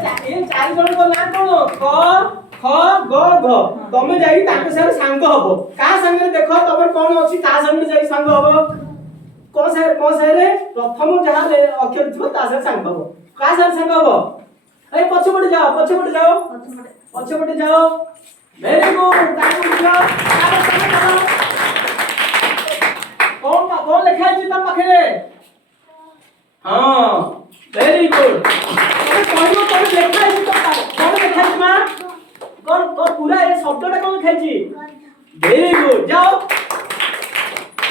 ये चार जण को ना कोन क ख ग घ तमे जाई ताके सारे संग हबो का संग रे देखो तबर कोन अछि ता संग जाई संग हबो कोन सारे रे प्रथम जहां रे अक्षर थियो ता सारे संग हबो का सारे संग हबो ए पछपटे जाओ पछपटे जाओ वेरी गुड ताकू जाओ कौन लिखा है तम पाखे हां वेरी गुड कहलो कौन लिखा है कौन लिखा है मां कौन पूरा ये शब्दटा कौन लिखा है वेरी गुड जाओ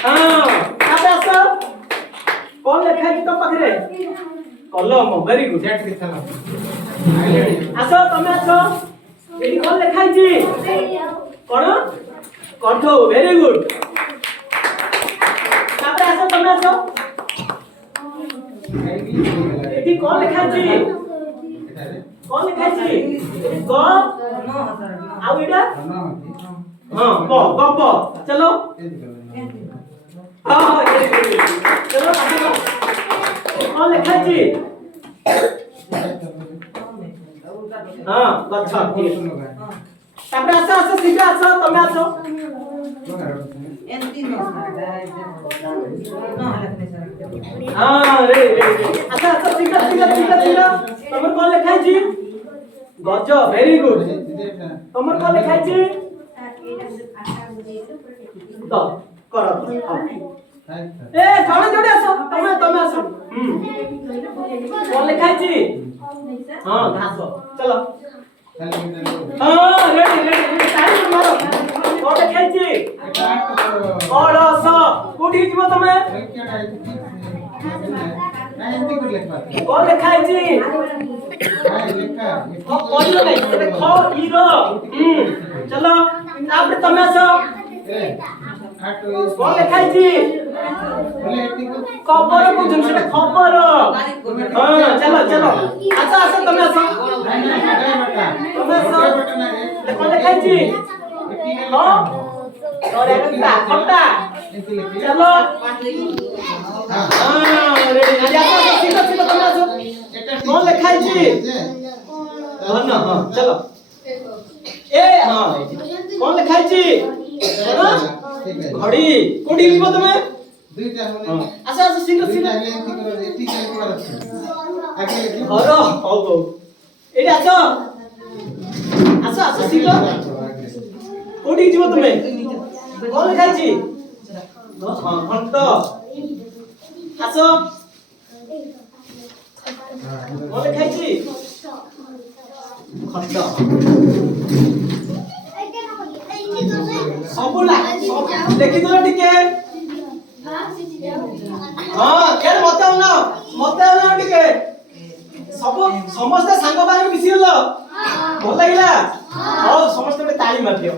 हां आबे आसो कौन लिखा है तम पाखे कलम वेरी गुड सेट के चला आसो तमे आसो एडी कौन लिखा है कौन कंठो वेरी गुड तापर आसो तमे आसो एडी कौन लिखा है कौन लिखा है ग आ एडा हां ब चलो हां चलो कौन लिखा है हां अच्छा ठीक तापर आसो सीधा आसो तमे आसो हां रे अच्छा सीधा तमर कौन लिखा है गज वेरी गुड तमर कौन लिखा है तो करो ए जणे जोडे आसो तमे आसो कौन लिखा है हां घास चलो हां रेडी टाइम मारो कौन लिखा है ओडस कोठी जीव तमे कौन लिखा है कौन लगाई ख हीरो चलो आप तमे आसो कौन लिखा है खबर को जन से खबर हां चलो अच्छा तमे आसो कौन लिखा है हां और एक खट्टा चलो हां रेडी आजा सीधा तमे आसो कौन लिखा है धन हां चलो ए हां कौन लिखा है घड़ी कोडी लिबो तमे दुईटा होने अच्छा सीधा एठी कर आगे घर हो एडी आसो सीधा कोडी जीवो तमे कौन लिखा है हां घंट आसो कौन लिखा है खंड सबुला देखि दो टिके हां के मते ना टिके सब समस्त संग बारे मिसी हलो भल लागिला हां समस्त ताली मार दियो